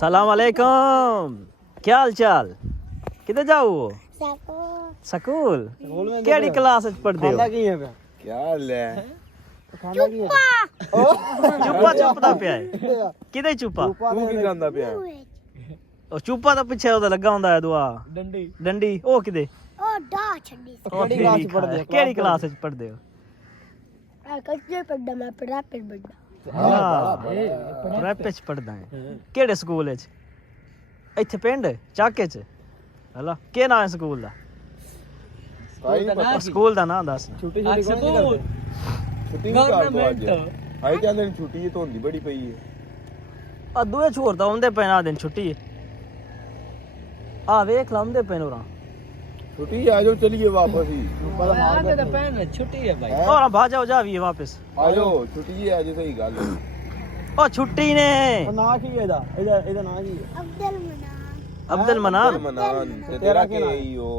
सलाम अलैकुम, क्या हाल चाल? किधर जाओ? स्कूल केड़ी क्लास च पढ़दे हो? क्या हाल है? चुप्पा चुपदा पिया है किदे चुप्पा? तू की करदा पिया? ओ चुप्पा तो पिछे ओदा लगा हुंदा है दुआ डंडी ओ किदे? केड़ी क्लास च पढ़दे हो? रैपे च पढ़दा है केड़े स्कूल च? इत्थे पिंड चाके च? हला के नाम है स्कूल दा? स्कूल दा नाम दस। छुट्टी गवर्नमेंट आई क्या दिन छुट्टी है धुंदी बड़ी पई है आ दूए छोर ता आंदे पे ना दिन छुट्टी आ वेख लांदे पे नोरा छुट्टी आ जाओ चलिए वापस ही छुट्टी है भाई और भाग जाओ जाविए वापस आ जाओ छुट्टी है आज सही गल है ओ छुट्टी ने ना की एदा एदा ना की अब्दुल मनान मनान ते तेरा के ही हो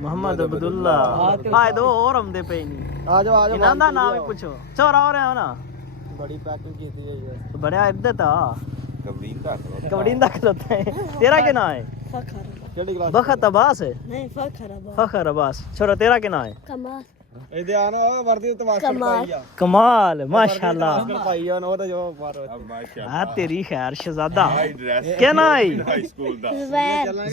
मोहम्मद अब्दुल्ला आए दो और हमदे पे नहीं आ जाओ इनां दा नाम ही पूछो चोरा हो रहा हो ना बड़ी पैकिंग की थी यार बड़ा इधर था कबड़ीन तक होता है तेरा क्या नाम है? केड़ी क्लास बखत अब्बास है नहीं फखर अब्बास छोरा तेरा क्या नाम है? कमाल ਇਹਦੇ ਆ ਨਾ ਵਰਦੀ ਤੇ ਮਾਸਟਰ ਪਾਈ ਆ कमाल माशाल्लाह ਪਾਈ ਆ ਉਹ ਤਾਂ ਜੋ ਬਾਹਰ हाँ तेरी खैर शहजादा क्या नाम है? स्कूल दा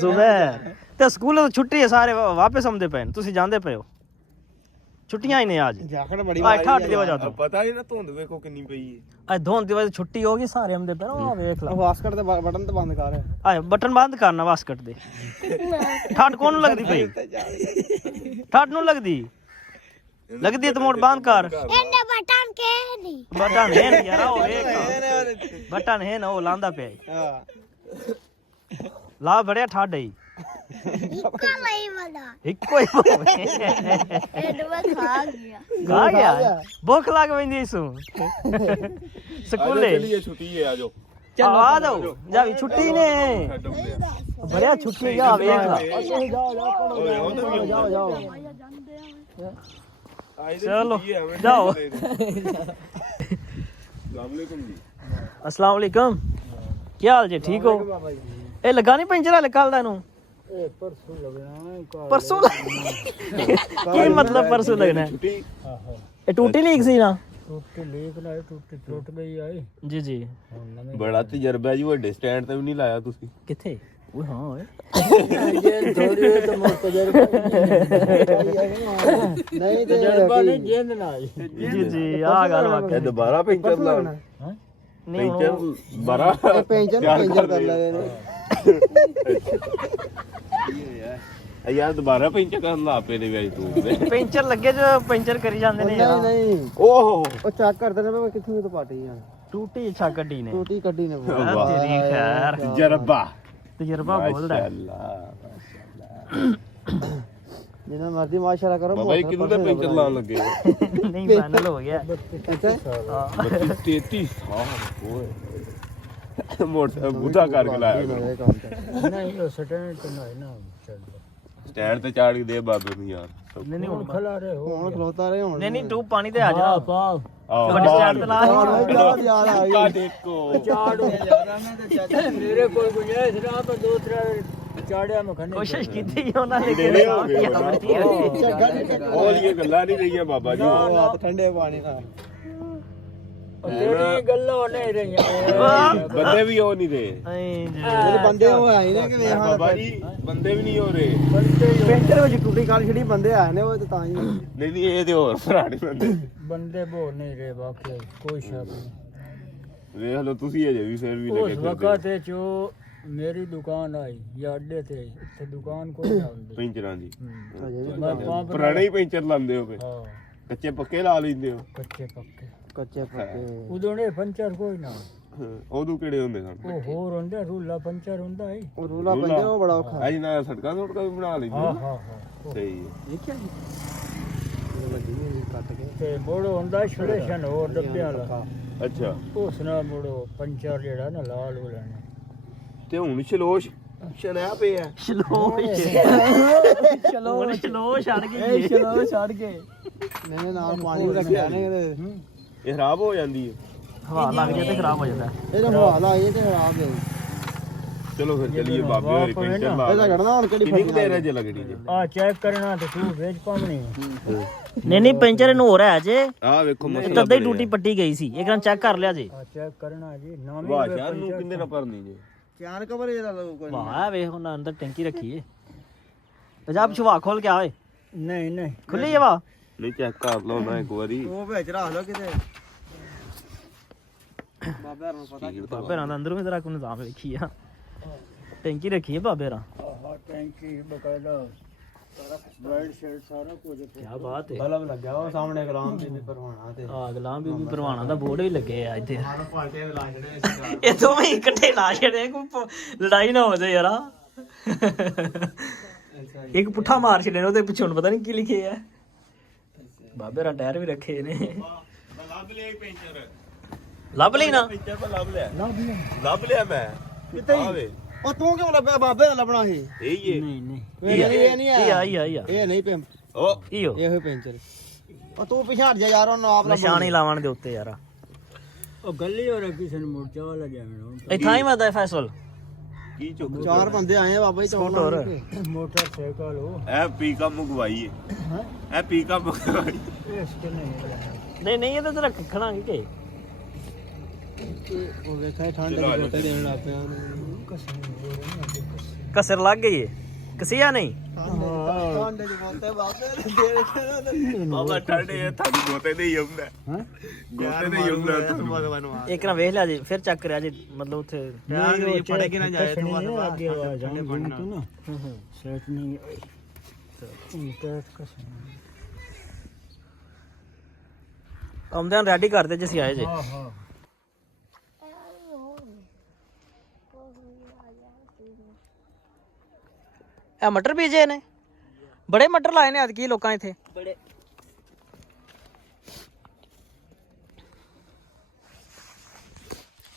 जुबैर ते स्कूल तो छुट्टी है सारे वापस आंदे पे तुसी जांदे पे हो छुट्टियां ही ने आज ਜਾਖੜ ਬੜੀ आज 8 ਦੀ ਵਜ੍ਹਾ ਤੋਂ पता ही ना धुंद वेखो कितनी पई है आज धोन ਦੀ ਵਜ੍ਹਾ ਛੁੱਟੀ ਹੋ ਗਈ ਸਾਰੇ ਆਂਦੇ पे ओ देख ला ਵਾਸਕਟ ਤੇ ਬਟਨ ਤੇ ਬੰਦ ਕਰ आए बटन बंद करना वास्कट दे ठाट कौन लगदी पई ठाट नु लगदी लगदी तो मोड़ बंद कर ਇਹਨੇ ਬਟਨ ਕੇ ਨਹੀਂ बटन है ना यार ओ देख बटन है ना ओ लांदा पे ਹਾਂ ला बड़े ठाड ही ਇੱਕਾ ਲਈ ਵਾਲਾ इको ही ਇਹ ਦਵਾ ਖਾ ਗਿਆ खा गया भूख लग वेंदी सु स्कूले चलिए छुट्टी है आ जाओ आ जाओ जावी छुट्टी ने बढ़िया छुट्टी जा देख ला ਜਾਓ चलो जाओ अस्सलाम वालेकुम क्या हाल जी ठीक हो ए लगा नहीं पंचर वाले कल दा नु ਇਹ ਪਰਸੋਂ ਲੱਗਣਾ परसों की मतलब परसों लगना है छुट्टी ए टूटी लीक सी ना ਟੁੱਟ ਲੀਕ ਨਾ ਟੁੱਟ ਗਈ ਆਏ जी जी बड़ा तजर्बा जी ਵੱਡੇ ਸਟੈਂਡ ਤੇ ਵੀ ਨਹੀਂ ਲਾਇਆ ਤੁਸੀਂ किथे ओए हां ओए ਜੇ ਥੋੜੀ ਤੇ ਮੋਰ ਤਜਰਬਾ ਨਹੀਂ ਤਜਰਬਾ ਨਹੀਂ ਜਿੰਦ ਨਾ ਆਈ जी जी आ गल वाकई ਇਹ ਦੁਬਾਰਾ ਪੈਂਚਰ ਲਾਉਣਾ नहीं ਪੈਂਚਰ ਬਾਰਾ ਪੈਂਚਰ ਕਰ ਲੈਦੇ ਨੇ ਯਾਰ ਦੁਬਾਰਾ ਪੈਂਚਰ ਕਰਨ ਲਾ ਪਏ ਨੇ ਵੀ ਤੂੰ पेंचर लगे जो पेंचर करी जांदे ने यार ਨਹੀਂ ਓਹ ਉਹ ਚੈੱਕ ਕਰਦੇ ਨੇ ਮੈਂ ਕਿੱਥੋਂ ਤੋਂ ਪਾਟੀ ਆ टूटी छा गड्डी ने ਟੂਟੀ ਕੱਢੀ ਨੇ आ, तेरी खैर ਤਜਰਬਾ तजर्बा बोलदा है ਜਿੰਨਾ ਮਰਜ਼ੀ ਮਾਸ਼ਾਅੱਲਾ ਕਰੋ ਬਾਬਾ ਜੀ ਕਿਦੋਂ ਦਾ ਪੈਂਚਰ ਲਾਉਣ ਲੱਗੇ नहीं फाइनल हो गया ਅੱਛਾ 33 ਸਾਲ ਓਏ ਮੋਟਰ ਬੁੱਢਾ ਕਰਕੇ ਲਾਇਆ ਨਹੀਂ ਉਹ ਸਟੈਂਡ ਤੇ ਨਾ ਸਟੈਂਡ ਤੇ ਚਾੜ ਕੇ ਦੇ ਬਾਬੇ ਨੂੰ ਯਾਰ नहीं नहीं हुन- ਖਲਾ ਰਹੇ ਹੋ ਹੁਣ ਖਲੋਤਾ ਰਹੇ ਹੁਣ नहीं नहीं तू पानी ते आ जा ਪਾ ਆਹ बड़ी स्टैंड ते ला ਯਾਰ ਆ ਕਾ ਦੇਖੋ ਚਾੜੂ ਮੇਰੇ ਕੋਲ ਗੁੰਜਾਇਸ਼ ਨਾ ਤਾਂ ਦੋ ਤਿੰਨ ਚਾੜਿਆ ਮੈਂ ਖੰਨੇ कोशिश की थी ਉਹਨਾਂ ਨੇ ਨੇੜੇ ਹੋ ਗਏ ਕਿ ਉਹ ਲੀਆਂ ਗੱਲਾਂ ਨਹੀਂ ਰਹੀਆਂ ਬਾਬਾ ਜੀ ਹੱਥ ਠੰਡੇ ਪਾਣੀ ਨਾਲ ਤੇਰੀ ਗੱਲਾਂ ਨਹੀਂ ਰਹੀਆਂ ਬੰਦੇ ਵੀ ਉਹ ਨਹੀਂ ਰਹੇ ਜਿਹੜੇ ਬੰਦੇ ਉਹ ਆਏ ਨੇ ਕਿ ਵੇਖ ਬਾਬਾ ਜੀ ਬੰਦੇ ਵੀ ਨਹੀਂ ਹੋ ਰਹੇ ਪੈਂਟਰ ਵਿੱਚ ਟੂਟੀ ਕਾਲ ਛੜੀ ਬੰਦੇ ਆਏ ਨੇ ਉਹ ਤੇ ਤਾਂ ਹੀ ਨਹੀਂ ਨਹੀਂ ਇਹ ਤੇ ਹੋਰ ਪੁਰਾਣੇ ਬੰਦੇ ਬੰਦੇ ਬੋਲ ਨਹੀਂ ਰਹੇ ਬਾਕੀ ਕੋਈ ਸ਼ੱਕ ਨਹੀਂ ਵੇਖ ਲਓ ਤੁਸੀਂ ਅਜੇ ਵੀ ਫਿਰ ਵੀ ਉਸ ਲੱਗੇ ਵਕਤ ਤੇ ਜੋ ਮੇਰੀ ਦੁਕਾਨ ਆਈ ਜਾਂ ਅੱਡੇ ਤੇ ਇੱਥੇ ਦੁਕਾਨ ਕੋਈ ਨਾ ਹੁੰਦੀ ਪੈਂਚਰਾਂ ਦੀ ਮੈਂ ਪੰਪ ਪੁਰਾਣੇ ਹੀ ਪੈਂਚਰ ਲਾਉਂਦੇ ਹੋ ਹਾਂ ਕੱਚੇ ਪੱਕੇ ਲਾ ਲੈਂਦੇ ਹੋ ਕੱਚੇ ਪੱਕੇ ਉਦੋਂ ਨੇ ਪੰਚਰ ਕੋਈ ਨਾ ਉਦੋਂ ਕਿਹੜੇ ਹੁੰਦੇ ਸਨ ਉਹ ਹੋਰ ਹੁੰਦਾ ਰੂਲਾ ਪੰਚਰ ਹੁੰਦਾ ਹੈ ਉਹ ਰੂਲਾ ਪੈਂਦੇ ਉਹ ਬੜਾ ਔਖਾ ਹੈ ਨਾ ਸੜਕਾਂ ਸੁੜਕਾਂ ਵੀ ਬਣਾ ਲੈਂਦੇ ਹਾਂ ਹੋ। ਹਾਂ ਹਾਂ ਸਹੀ ਹੈ ਦੇਖਿਆ ਜੀ ਕੱਟ ਕੇ ਤੇ ਮੋੜੋ ਹੁੰਦਾ ਸਟੇਸ਼ਨ ਹੋਰ ਡੱਬਿਆਂ ਵਾਲਾ ਅੱਛਾ ਉਸ ਨਾਲ ਮੋੜੋ ਪੰਚਰ ਜਿਹੜਾ ਨਾ ਲਾਲ ਹੋ ਲੈਣਾ ਤੇ ਹੁਣ ਸ਼ਲੋਸ਼ ਸ਼ਲਿਆ ਪਿਆ ਸ਼ਲੋਸ਼ ਛੱਡ ਗਈ ਚਲੋ ਛੱਡ ਕੇ ਨਹੀਂ ਨਾਲ ਪਾਣੀ ਰੱਖਿਆ ਨੇ ਇਹ ਖਰਾਬ ਹੋ ਜਾਂਦੀ ਹੈ ਹਵਾ ਲੱਗ ਜੇ ਤੇ ਖਰਾਬ ਹੋ ਜਾਂਦਾ ਇਹਦਾ ਹਵਾ ਲਾ ਇਹ ਤੇ ਖਰਾਬ ਹੈ ਚਲੋ ਫਿਰ ਚਲੀਏ ਬਾਬੇ ਹੋਰੀ ਪੈਂਚਰ ਲਾ ਇਹਦਾ ਘੜਨਾ ਹੁਣ ਕਿਹੜੀ ਕਿੰਨੀ ਕੁ ਦੇਰ ਜੇ ਲੱਗਣੀ ਜੇ ਆ ਚੈੱਕ ਕਰਨਾ ਤੇ ਤੂੰ ਵੇਚ ਪਾਵਣੀ ਨਹੀਂ ਨਹੀਂ ਪੈਂਚਰ ਇਹਨੂੰ ਹੋ ਰਿਹਾ ਜੇ ਆਹ ਵੇਖੋ ਮਸਲਾ ਤਦ ਹੀ ਡਿਊਟੀ ਪੱਟੀ ਗਈ ਸੀ ਇੱਕ ਵਾਰ ਚੈੱਕ ਕਰ ਲਿਆ ਜੀ ਆ ਚੈੱਕ ਕਰਨਾ ਜੀ ਨਵੀਂ ਵਾਹ ਯਾਰ ਨੂੰ ਕਿੰਨੇ ਨਾ ਭਰਨੀ ਜੇ ਚਾਰ ਕਵਰ ਇਹਦਾ ਲਓ ਕੋਈ ਵਾਹ ਵੇਖ ਹੁਣ ਅੰਦਰ ਟੈਂਕੀ ਰੱਖੀ ਏ ਪੰਜਾਬ ਛਵਾ ਖੋਲ ਕੇ ਆਏ ਨਹੀਂ ਨਹੀਂ ਖੁੱਲੀ ਹੈ ਵਾ ਨਹੀਂ ਚੈੱਕ ਕਰ ਲਓ ਨਾ ਇੱਕ ਵਾਰੀ ਉਹ ਵਿੱਚ ਰੱਖ ਲਓ ਕਿਤੇ ਬਾਬਾ ਨੂੰ ਪਤਾ ਬਾਬੇ ਰਾਂ ਦਾ ਅੰਦਰੋਂ ਵੀ ਜ਼ਰਾ ਕੋਈ ਨਿਜ਼ਾਮ ਵੇਖੀ ਆ ਟੈਂਕੀ ਰੱਖੀ ਹੈ ਬਾਬੇ ਰਾਂ ਆਹ ਟੈਂਕੀ ਬਕਾਇਦਾ ਬ੍ਰਾਈਟ ਸ਼ਰਟ ਸਾਰਾ ਕੁਝ ਕੀ ਬਾਤ ਹੈ ਬਲਬ ਲੱਗਿਆ ਉਹ ਸਾਹਮਣੇ ਗੁਲਾਮ ਜੀ ਦੀ ਪਰਵਾਣਾ ਤੇ ਆ ਗਲਾਂ ਬੀਬੀ ਪਰਵਾਣਾ ਦਾ ਬੋਰਡ ਵੀ ਲੱਗੇ ਆ ਇੱਥੇ ਇਹ ਦੋਵੇਂ ਇਕੱਠੇ ਲਾ ਛੜੇ ਕੋਈ ਲੜਾਈ ਨਾ ਹੋ ਜਾਏ ਯਾਰਾ ਇੱਕ ਪੁੱਠਾ ਮਾਰ ਛੜੇ ਨੇ ਉਹਦੇ ਪਿੱਛੇ ਹੁਣ ਪਤਾ ਨਹੀਂ ਕੀ ਲਿਖਿਆ ਹੈ ਬਾਬੇ ਰਾਂ ਟਾਇਰ ਵੀ ਰੱਖੇ ਨੇ ਲੱਭ ਲਿਆ ਪੈਂਚਰ ਲੱਭ ਲਈ ਨਾ ਪੈਂਚਰ ਪਰ ਲੱਭ ਲਿਆ ਮੈਂ ਕਿਤੇ ਆਵੇ ਉਹ ਤੂੰ ਕਿਉਂ ਲੱਭਿਆ ਬਾਬੇ ਦਾ ਲੱਭਣਾ ਸੀ ਇਹ ਹੀ ਨਹੀਂ ਨਹੀਂ ਇਹ ਨਹੀਂ ਇਹ ਆਈ ਆਈ ਆ ਇਹ ਨਹੀਂ ਪੈਂ ਉਹ ਇਹੋ ਇਹੋ ਪੈਂਚਰ ਉਹ ਤੂੰ ਪਿਛਾੜ ਜਾ ਯਾਰ ਉਹਨੂੰ ਆਪ ਨਿਸ਼ਾਨੀ ਲਾਵਣ ਦੇ ਉੱਤੇ ਯਾਰਾ ਉਹ ਗੱਲੀ ਹੋ ਰਹੀ ਕਿਸੇ ਨੂੰ ਮੋਰਚਾ ਵਾਲਾ ਜਾਵਣਾ ਇੱਥਾਂ ਹੀ ਮਦਾ ਫੈਸਲ ਕੀ ਚੁੱਕ ਚਾਰ ਬੰਦੇ ਆਏ ਆ ਬਾਬਾ ਜੀ ਸਕੂਟਰ ਮੋਟਰਸਾਈਕਲ ਉਹ ਇਹ ਪੀਕਾ ਮੁਗਵਾਈ ਹੈ ਇਹ ਪੀਕਾ ਮੁਗਵਾਈ ਇਸ ਤੇ ਨਹੀਂ ਨਹੀਂ ਨਹੀਂ ਇਹਦੇ ਤੇ ਰੱਖ ਖੜਾਂਗੇ ਕਿ ਉਹ ਵੇਖਿਆ ਠੰਡ ਦੇ ਗੋਟੇ ਦੇਣ ਲੱਗ ਪਿਆ ਕਸਰ ਲੱਗ ਗਈ ਏ ਕਸੀਆ ਨਹੀਂ ਠੰਡ ਦੇ ਗੋਟੇ ਬਾਬੇ ਬਾਬਾ ਠੰਡੇ ਇਹ ਤੁਹਾਨੂੰ ਗੋਤੇ ਦੇ ਹੀ ਹੁੰਦਾ ਗੋਤੇ ਦੇ ਹੀ ਹੁੰਦਾ ਤੁਹਾਨੂੰ ਇੱਕ ਨਾ ਵੇਖ ਲਿਆ ਜੀ ਫਿਰ ਚੱਕ ਕਰਿਆ ਜੀ ਮਤਲਬ ਉੱਥੇ ਨਹੀਂ ਫੜੇ ਕੇ ਨਾ ਜਾਏ ਤੂੰ ਬਾਅਦ ਅੱਗੇ ਆ ਜਾਣੇ ਬਣਨਾ ਤੂੰ ਨਾ ਸੈਟ ਨਹੀਂ ਇੰਟਰ ਕਸਮ ਆਉਂਦਿਆਂ ਰੈਡੀ ਕਰਦੇ ਜੇ ਅਸੀਂ ਆਏ ਜੇ ਹਾਂ ਹਾਂ ਇਹ ਮਟਰ ਬੀਜੇ ਨੇ ਬੜੇ ਮਟਰ ਲਾਏ ਨੇ ਅੱਜ ਕੀ ਲੋਕਾਂ ਇੱਥੇ ਬੜੇ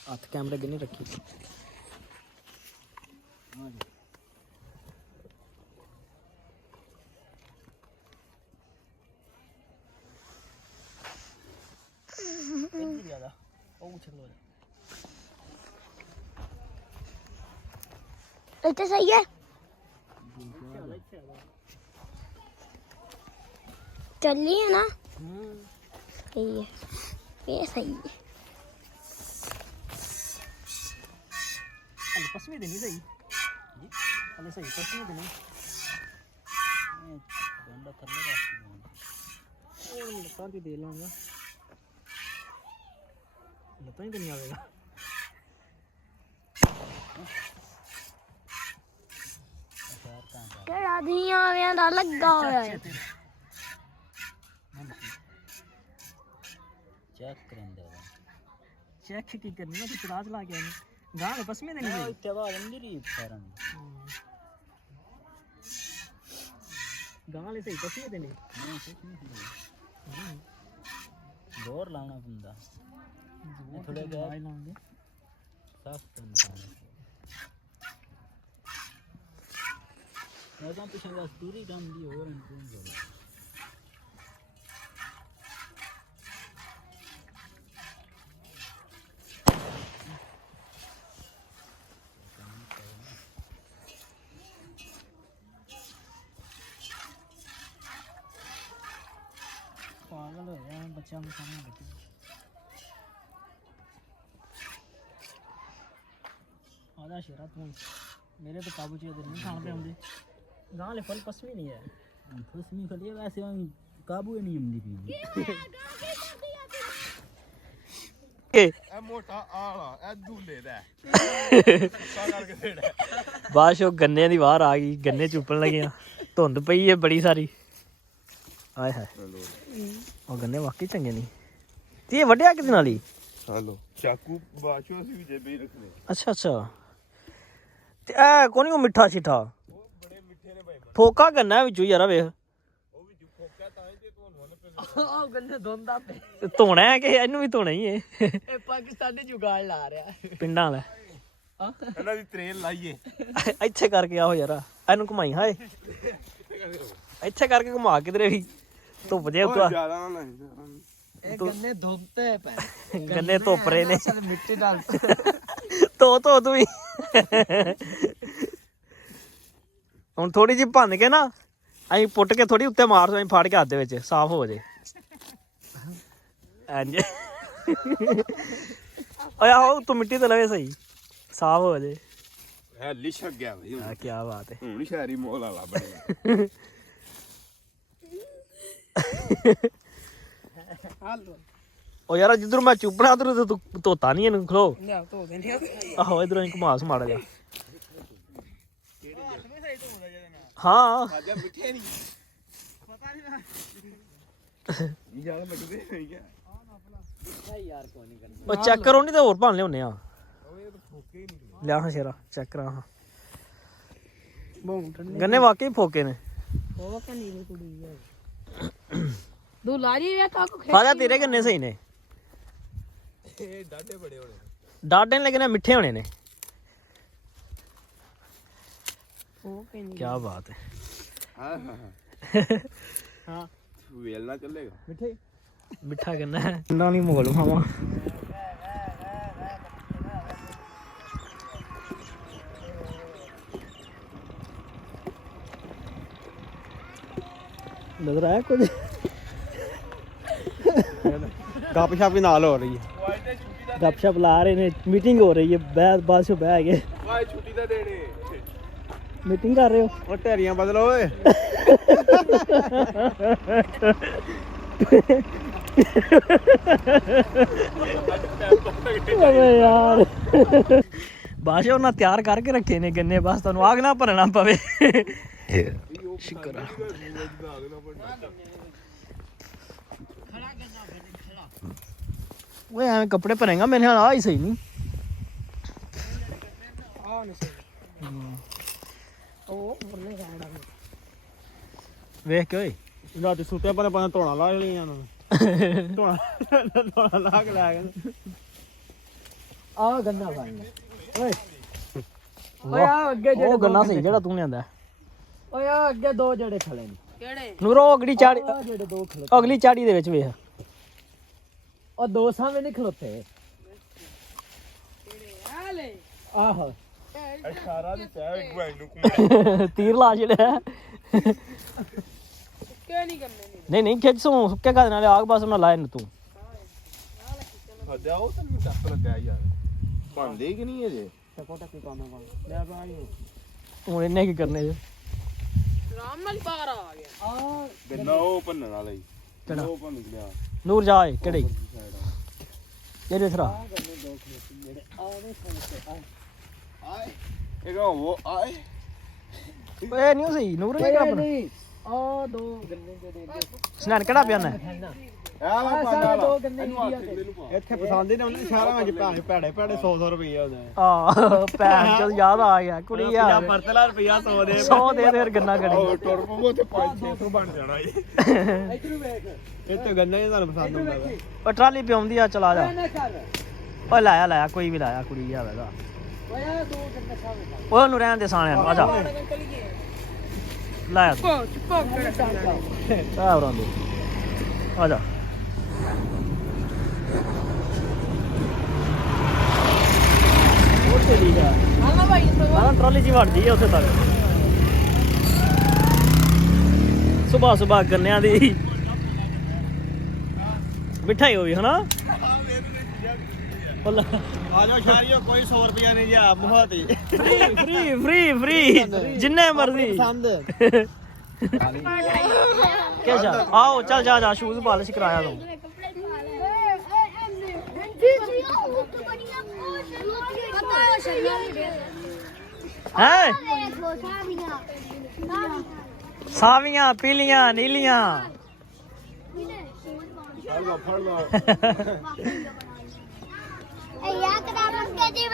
ਹੱਥ ਕੈਮਰੇ ਅੱਗੇ ਨਹੀਂ ਰੱਖੀ ਇੱਥੇ ਸਹੀ ਹੈ ਚੱਲੀ ਹੈ ਨਾ ਸਹੀ ਹੈ ਇਹ ਸਹੀ ਹੈ ਅਲੇ ਪਸਮੀ ਦੇ ਨਹੀਂ ਸਹੀ ਅਲੇ ਸਹੀ ਪਸਮੀ ਦੇ ਨਹੀਂ ਬੰਦਾ ਥੱਲੇ ਰੱਖ ਉਹ ਲੱਤਾਂ ਦੀ ਦੇ ਲਾਂਗਾ ਲੱਤਾਂ ਹੀ ਤੇ ਨਹੀਂ ਆਵੇਗਾ ਕਿਹੜਾ ਦੀਆਂ ਦਾ ਲੱਗਾ ਹੋਇਆ ਹੈ ਚੈੱਕ ਕਰਾਂਦਾ ਚੈੱਕ ਕੀ ਕਰਨੀ ਹੈ ਕਿ ਚਰਾਜ ਲਾ ਕੇ ਆਣੀ ਗਾਂ ਪਸਮੀ ਦੇ ਨਹੀਂ ਇੱਥੇ ਬਾਹਰ ਅੰਦਰ ਹੀ ਫਰਨ ਗਾਂ ਵਾਲੇ ਸਹੀ ਪਸਮੀ ਦੇ ਨਹੀਂ ਜ਼ੋਰ ਲਾਉਣਾ ਪੈਂਦਾ ਥੋੜਾ ਜਿਹਾ ਲਾਉਂਗੇ ਸਾਫ ਕਰਨਾ ਮੈਂ ਪਿਛੇ ਬਸ ਪੂਰੀ ਕੰਮ ਦੀ ਹੋਰ ਇਨਕੂਨ ਕਰੋ ਪਾਗਲ ਹੋਇਆ ਬੱਚਿਆਂ ਨੂੰ ਸਾਹਮਣੇ ਬੱਚੇ ਆਦਾ ਸ਼ੇਰਾ ਤੂੰ ਮੇਰੇ तो काबू चाहिए नहीं खाने पे आਉਂਦੇ ਗਾਂ ਵਾਲੇ ਫਲ ਪਸਮੀ ਨਹੀਂ ਹੈ ਪਸਮੀ ਖਲੀ ਵੈਸੇ ਕਾਬੂ ਹੀ ਨਹੀਂ ਆਉਂਦੀ ਪਈ ਇਹ ਮੋਟਾ ਆਲਾ ਇਹ ਦੂਲੇ ਦਾ ਸਾਰਾ ਕਰਕੇ ਦੇਣਾ ਬਾਸ਼ ਉਹ ਗੰਨੇ ਦੀ ਬਾਹਰ ਆ ਗਈ ਗੰਨੇ ਚੁੱਪਣ ਲੱਗਿਆ ਧੁੰਦ ਪਈ ਹੈ ਬੜੀ ਸਾਰੀ ਆਏ ਹਾਏ ਉਹ ਗੰਨੇ ਵਾਕਈ ਚੰਗੇ ਨਹੀਂ ਤੇ ਇਹ ਵੱਢਿਆ ਕਿਹਦੇ ਨਾਲ ਹੀ ਹਲੋ ਚਾਕੂ ਬਾਸ਼ੋ ਅਸੀਂ ਵੀ ਜੇਬੇ ਹੀ ਰੱਖਨੇ ਅੱਛਾ ਅੱਛਾ ਤੇ ਇਹ ਕੋਣੀ ਉਹ ਮਿੱਠਾ ਛਿੱਠਾ ਉਹ ਬੜੇ ਮਿੱਠੇ ਨੇ ਭਾਈ ਫੋਕਾ ਗੰਨਾ ਵਿੱਚੋਂ ਯਾਰਾ ਵੇਖ ਉਹ ਵੀ ਫੋਕਿਆ ਤਾਂ ਹੀ ਤੇ ਤੁਹਾਨੂੰ ਹਲ ਉਹ ਗੰਨੇ ਦੋਂਦਾ ਪੇ ਤੇ ਧੋਣਾ ਹੈ ਕਿ ਇਹਨੂੰ ਵੀ ਧੋਣਾ ਹੀ ਹੈ ਇਹ ਪਾਕਿਸਤਾਨੀ ਜੁਗਾੜ ਲਾ ਰਿਹਾ ਪਿੰਡਾਂ ਵਾਲਾ ਇਹਨਾਂ ਦੀ ਟ੍ਰੇਨ ਲਾਈਏ ਇੱਥੇ ਕਰਕੇ ਆਹੋ ਯਾਰਾ ਇਹਨੂੰ ਘੁਮਾਈ ਹਾਏ ਇੱਥੇ ਕਰਕੇ ਘੁਮਾ ਕਿਧਰੇ ਵੀ ਧੁੱਪ ਜੇ ਉੱਤੋਂ ਜ਼ਿਆਦਾ ਨਾ ਨਹੀਂ ਇਹ ਗੰਨੇ ਧੋਤੇ ਪਏ ਗੰਨੇ ਧੁੱਪ ਰਹੇ ਨੇ ਸਭ ਮਿੱਟੀ ਡਾਲ ਧੋ ਤੂੰ ਵੀ ਹੁਣ ਥੋੜੀ ਜਿਹੀ ਭੰਨ ਕੇ ਨਾ ਅਸੀਂ ਪੁੱਟ ਕੇ ਥੋੜੀ ਉੱਤੇ ਮਾਰ ਅਸੀਂ ਫੜ ਕੇ ਹੱਥ ਦੇ ਵਿੱਚ ਸਾਫ਼ ਹੋ ਜੇ ਇੰਜ ਓਏ ਆਓ ਤੂੰ ਮਿੱਟੀ ਤੇ ਲਵੇ ਸਹੀ ਸਾਫ਼ ਹੋ ਜੇ ਹੈ ਲਿਸ਼ਕ ਗਿਆ ਬਈ ਆ ਕੀ ਬਾਤ ਹੈ ਹੁਣ ਸ਼ਹਿਰੀ ਮੋਲ ਵਾਲਾ ਬਣਿਆ ਉਹ ਯਾਰ ਜਿੱਧਰ ਮੈਂ ਚੁੱਪਣਾ ਉਧਰ ਤੂੰ ਧੋਤਾ ਨਹੀਂ ਇਹਨੂੰ ਖਲੋ ਲਿਆ ਧੋ ਦੇਣੀ ਆਹੋ ਇਧਰੋਂ ਹੀ ਘੁਮਾਸ ਮਾੜਾ ਜਾ ਹਾਂ ਆਜਾ ਮਿੱਠੇ ਨਹੀਂ ਪਤਾ ਨਹੀਂ ਇਹ ਜਾਨ ਲੱਗਦੇ ਨਹੀਂ ਕਿਆ ਯਾਰ ਕੋਈ ਨਹੀਂ ਕਰਨਾ ਉਹ ਚੈੱਕ ਕਰੋ ਨਹੀਂ ਤੇ ਹੋਰ ਭੰਨ ਲਿਆਉਨੇ ਆ ਉਹ ਇਹ ਤਾਂ ਫੋਕੇ ਹੀ ਨਹੀਂ ਲਿਆ ਹਾਂ ਸ਼ੇਰਾ ਚੈੱਕ ਕਰਾ ਹਾਂ ਬਹੁਤ ਠੰਡੇ ਗੰਨੇ ਵਾਕਈ ਫੋਕੇ ਨੇ ਉਹ ਕਨੀ ਦੀ ਕੁੜੀ ਹੈ ਦੂ ਲਾਰੀ ਵੇ ਕਾਕੂ ਖਾਜਾ ਤੇਰੇ ਗੰਨੇ ਸਹੀ ਨੇ ਇਹ ਡਾਡੇ ਬੜੇ ਹੋਣੇ ਡਾਢੇ ਲੇਕਿਨ ਇਹ ਮਿੱਠੇ ਹੋਣੇ ਨੇ ਉਹ ਕਨੀ ਕੀ ਬਾਤ ਹੈ ਹਾਂ ਹਾਂ ਹਾਂ ਵੇਲ ਨਾ ਚੱਲੇਗਾ ਮਿੱਠੇ ਮਿੱਠਾ ਗੰਨਾ ਹੈ ਨਾ ਨਹੀਂ ਮੋਲ ਖਾਵਾਂ ਨਜ਼ਰ ਆਇਆ ਕੁਝ ਗੱਪ ਸ਼ਪ ਵੀ ਨਾਲ ਹੋ ਰਹੀ ਹੈ ਗੱਪਸ਼ਪ ਲਾ ਰਹੇ ਨੇ ਮੀਟਿੰਗ ਹੋ ਰਹੀ ਹੈ ਬਾਅਦ ਚੋਂ ਬਹਿ ਗਏ ਵਾਏ ਛੁੱਟੀ ਤਾਂ ਦੇਣੇ ਮੀਟਿੰਗ ਕਰ ਰਹੇ ਹੋ ਉਹ ਢੇਰੀਆਂ ਬਦਲੋ ਓਏ ਅਬੇ ਯਾਰ ਬਾਸ਼ਾ ਉਹਨਾਂ ਤਿਆਰ ਕਰਕੇ ਰੱਖੇ ਨੇ ਗੰਨੇ ਬਸ ਤੁਹਾਨੂੰ ਆਗ ਨਾ ਭਰਨਾ ਪਵੇ ਸ਼ੁਕਰ ਆ ਓਏ ਐਵੇਂ ਕੱਪੜੇ ਭਰੇਗਾ ਮੇਰੇ ਨਾਲ ਆ ਹੀ ਸਹੀ ਨਹੀਂ ਆ ਨਹੀਂ ਉਹ ਬਰਨੇ ਸਾਈਡ ਆ ਵੇਖ ਕੇ ਓਏ ਰਾਤ ਸੁੱਤੇ ਪਰ ਆਪਾਂ ਧੋਣਾ ਲਾ ਲਈਆਂ ਉਹਨਾਂ ਧੋਣਾ ਲਾ ਕੇ ਲੈ ਗਏ ਆ ਗੰਨਾ ਭਾਈ ਓਏ ਓਏ ਆ ਅੱਗੇ ਜਿਹੜੇ ਉਹ ਗੰਨਾ ਸਹੀ ਜਿਹੜਾ ਤੂੰ ਲਿਆਂਦਾ ਓਏ ਆ ਅੱਗੇ ਦੋ ਜਿਹੜੇ ਖਲੇ ਨੇ ਕਿਹੜੇ ਨੂਰੋ ਅਗਲੀ ਚਾੜੀ ਆ ਜਿਹੜੇ ਦੋ ਖਲੇ ਅਗਲੀ ਚਾੜੀ ਦੇ ਵਿੱਚ ਵੇਖ ਉਹ ਦੋ ਸਾਹਮਣੇ ਨਹੀਂ ਖਲੋਤੇ ਆਹੋ ਇਸ਼ਾਰਾ ਦੀ ਤੈ ਇੱਕ ਭੈਣ ਨੂੰ ਘੁੰਮਾ ਤੀਰ ਲਾ ਛੜਿਆ ਨਹੀਂ ਨਹੀਂ ਖਿੱਚ ਸੋ ਸੁੱਕੇ ਘਰ ਨਾਲੇ ਆਗ ਬਸ ਉਹਨਾਂ ਲਾਏ ਨੇ ਤੂੰ ਹੱਦਿਆ ਉਹ ਤਾਂ ਨਹੀਂ ਦੱਸ ਲੱਗਾ ਯਾਰ ਭਾਂਦੇ ਕਿ ਨਹੀਂ ਅਜੇ ਟਕੋ ਟਕੀ ਕੰਮ ਲੈ ਬਾਈ ਹੁਣ ਇਹਨੇ ਕੀ ਕਰਨੇ ਜੇ ਰਾਮ ਨਾਲ ਬਾਹਰ ਆ ਗਿਆ ਆ ਗੰਨਾ ਉਹ ਭੰਨਣ ਵਾਲਾ ਹੀ ਕਿਹੜਾ? ਉਹ ਭੰਨ ਗਿਆ ਨੂਰ ਜਾ ਏ ਕਿਹੜੇ ਇਹਦੇ ਥਰਾ ਜਿਹੜੇ ਆਵੇ ਖਲੋਤੇ ਆਏ ਇਹ ਉਹ ਆਏ ਓਏ ਨਹੀਂ ਸਹੀ ਨੂਰ ਨੇ ਕਿਹੜਾ ਬਣਾ ਨਹੀਂ ਆ ਦੋ ਗੰਨੇ ਜਿਹੜੇ ਸਨਾਨ ਕਿਹੜਾ ਪਿਆਨਾ ਆ ਵਾ ਸਾਰੇ ਦੋ ਗੰਨੇ ਇਹਨੂੰ ਇੰਡੀਆ ਇਹਨੂੰ ਪਾ ਇੱਥੇ ਪਸੰਦ ਹੀ ਨਾ ਉਹਨੇ ਸ਼ਹਿਰਾਂ ਵਿੱਚ ਭੈੜੇ ਭੈੜੇ 100 ਰੁਪਏ ਹੁੰਦੇ ਆ ਭੈਣ ਚੋਦ ਯਾਦ ਆ ਗਿਆ ਕੁੜੀ ਯਾਰ ਪਰਤਲਾ ਰੁਪਿਆ 100 ਦੇ 100 ਦੇ ਫਿਰ ਗੰਨਾ ਉਹ ਕੜੀ ਟੁਰ ਪਵੋ ਤੇ 500 ਬਣ ਜਾਣਾ ਇਹ ਇਧਰ ਵੇਖ ਇਹ ਤਾਂ ਗੰਨਾ ਹੀ ਤੁਹਾਨੂੰ ਪਸੰਦ ਹੁੰਦਾ ਹੈ ਉਹ ਟਰਾਲੀ ਪਿਆਉਂਦੀ ਆ ਚਲਾ ਜਾ ਨਾ ਕਰ ਓਏ ਲਾਇਆ ਕੋਈ ਵੀ ਲਾਇਆ ਕੁੜੀ ਆ ਵੇਗਾ ਓਏ ਆ ਦੋ ਗੰਨੇ ਸਾਹਮਣੇ ਓਏ ਉਹਨੂੰ ਰਹਿਣ ਦੇ ਸਾਣਿਆਂ ਨੂੰ ਆ ਜਾ ਲਾਇਆ ਤੂੰ ਆ ਉਰਾਂਦੇ ਆ ਜਾ ਉਹ ਚਲੀ ਜਾ ਹਾਂ ਭਾਈ ਆਹ ਟਰਾਲੀ ਜੀ ਵੜਦੀ ਆ ਉੱਥੇ ਤੱਕ ਸੁਬਾ ਸੁਬਾ ਗੰਨਿਆਂ ਦੀ ਮਿਠਾਈ ਹੋਈ ਹਨਾ ਆ ਜਾ ਸ਼ਾਰੀਓ ਕੋਈ 100 ਰੁਪਿਆ ਨਹੀਂ ਜਾ ਬਹੁਤ ਹੀ ਫ੍ਰੀ ਜਿੰਨੇ ਮਰਜ਼ੀ ਪਸੰਦ ਕੀ ਜਾ ਆਓ ਚੱਲ ਜਾ ਸ਼ੂਜ਼ ਪਾਲਿਸ਼ ਕਰਾਇਆ ਤੂੰ ਹੈ ਸਾਵੀਆਂ ਪੀਲੀਆਂ ਨੀਲੀਆਂ ਫੜ ਲਾ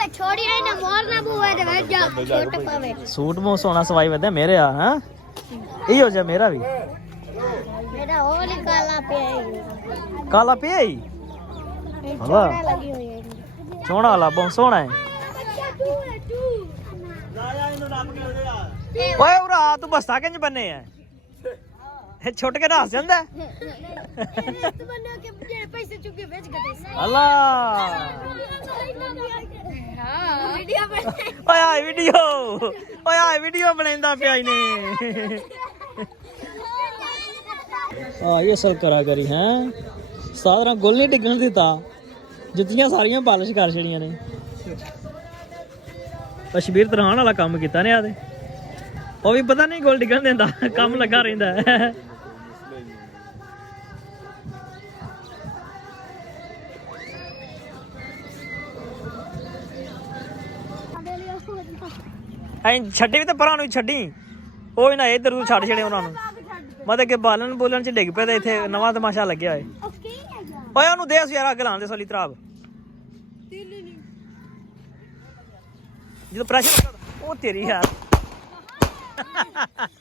ਛੋੜੀ ਨਾ ਮੋਰਨਾ ਬੂਏ ਦੇ ਵਿੱਚ ਜਾ ਛੋਟ ਪਵੇ ਸੂਟ ਮੋ ਸੋਨਾ ਸਵਾਈ ਵਧਿਆ ਮੇਰੇ ਆ ਹਾਂ ਇਹ ਹੋ ਜਾ ਮੇਰਾ ਵੀ ਮੇਰਾ ਹੋਰ ਹੀ ਕਾਲਾ ਪਿਆ ਕਾਲਾ ਪਿਆ ਹੀ ਹਵਾ ਲੱਗੀ ਹੋਈ ਹੈ ਸੋਹਣਾ ਵਾਲਾ ਬਹੁਤ ਸੋਹਣਾ ਹੈ ਓਏ ਉਰਾ ਤੂੰ ਬਸਤਾ ਕਿੰਜ ਬੰਨੇ ਆ ਇਹ ਛੁੱਟ ਕੇ ਹੱਸ ਜਾਂਦਾ ਬਣਾ ਕੇ ਜਿਹੜੇ ਪੈਸੇ ਚੁੱਕੇ ਵੇਚ ਗਏ ਸੀ ਅੱਲਾ ਹਾਂ ਵੀਡੀਓ ਬਣਾ ਓਏ ਆ ਵੀਡੀਓ ਬਣਾਉਂਦਾ ਪਿਆ ਇਹਨੇ ਆ ਇਹ ਅਸਲ ਕਰਾ ਕਰੀ ਹੈ ਸਾਧਰਾ ਗੁੱਲ ਨਹੀਂ ਡਿੱਗਣ ਦਿੱਤਾ ਜੁੱਤੀਆਂ ਸਾਰੀਆਂ ਪਾਲਿਸ਼ ਕਰ ਛੜੀਆਂ ਨੇ ਸ਼ਬੀਰ ਤਰਹਾਨ ਵਾਲਾ ਕੰਮ ਕੀਤਾ ਨੇ ਆਦੇ ਉਹ ਵੀ ਪਤਾ ਨਹੀਂ ਗੁੱਲ ਡਿੱਗਣ ਦਿੰਦਾ ਕੰਮ ਲੱਗਾ ਰਹਿੰਦਾ ਹੈ ਐਂ ਛੱਡੀ ਵੀ ਤੇ ਪਰਾਂ ਨੂੰ ਛੱਡੀ ਉਹ ਇਹਨਾਂ ਇੱਧਰ ਨੂੰ ਛੱਡ ਛੜੇ ਉਹਨਾਂ ਨੂੰ ਮਤਲਬ ਕਿ ਬਾਲਣ ਬੋਲਣ ਚ ਡਿੱਗ ਪਿਆ ਤੇ ਇੱਥੇ ਨਵਾਂ ਤਮਾਸ਼ਾ ਲੱਗਿਆ ਹੋਏ ਓਏ ਉਹਨੂੰ ਦੇ ਯਾਰ ਅੱਗ ਲਾਉਣ ਦੇ ਸੋਲੀ ਤਰਾਬ ਜਦੋਂ ਪ੍ਰੈਸ਼ਰ ਉਹ ਤੇਰੀ ਯਾਰ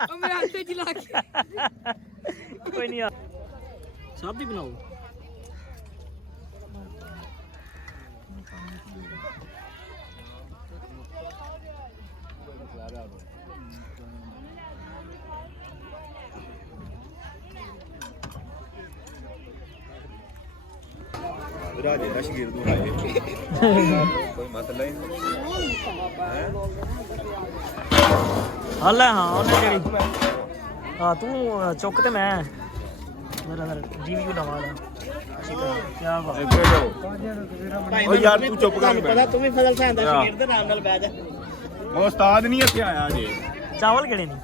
ਉਹ ਮੇਰੇ ਹੱਥ ਤੇ ਲਾ ਕੇ ਕੋਈ ਨਹੀਂ ਯਾਰ ਸਭ ਦੀ ਬਣਾਓ ਰਾਜੇ ਦਾ ਸ਼ਗੀਰ ਨੂੰ ਆਏ ਕੋਈ ਮਤਲਬ ਹੀ ਨਹੀਂ ਹੱਲ ਹੈ ਹਾਂ ਉਹਨੇ ਜਿਹੜੀ ਹਾਂ ਤੂੰ ਚੁੱਕ ਤੇ ਮੈਂ ਮੇਰਾ ਡੀਵੀ ਨਵਾਂ ਦਾ ਕੀ ਬਾਤ ਓ ਯਾਰ ਤੂੰ ਚੁੱਪ ਕਰ ਪਤਾ ਤੂੰ ਵੀ ਫਜ਼ਲ ਸਾਹਿਬ ਦਾ ਸ਼ਗੀਰ ਦੇ ਨਾਮ ਨਾਲ ਬਹਿ ਜਾ ਉਹ ਉਸਤਾਦ ਨਹੀਂ ਇੱਥੇ ਆਇਆ ਜੀ ਚਾਵਲ ਕਿਹੜੇ ਨੇ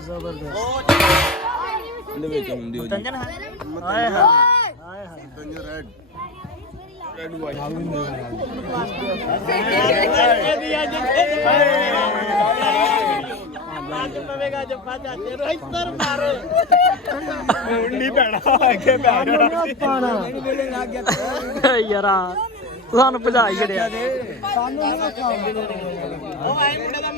ਜ਼ਬਰਦਸਤ ਇਹਦੇ ਵਿੱਚ ਹੁੰਦੀ ਹੋ ਜੀ ਤੰਜਨ ਹੈ ਆਏ ਹਾਏ ਆਏ ਹਾਏ ਤੰਜਰ ਰੈਡ ਪਵੇਗਾ ਜੱਫਾ ਚਾਚੇ ਨੂੰ ਇੱਧਰ ਮਾਰ ਨਹੀਂ ਪੈਣਾ ਅੱਗੇ ਪੈਣਾ ਯਾਰਾ ਸਾਨੂੰ ਭਜਾਈ ਛੜਿਆ ਉਹ ਆਏ ਮੁੰਡੇ ਦਾ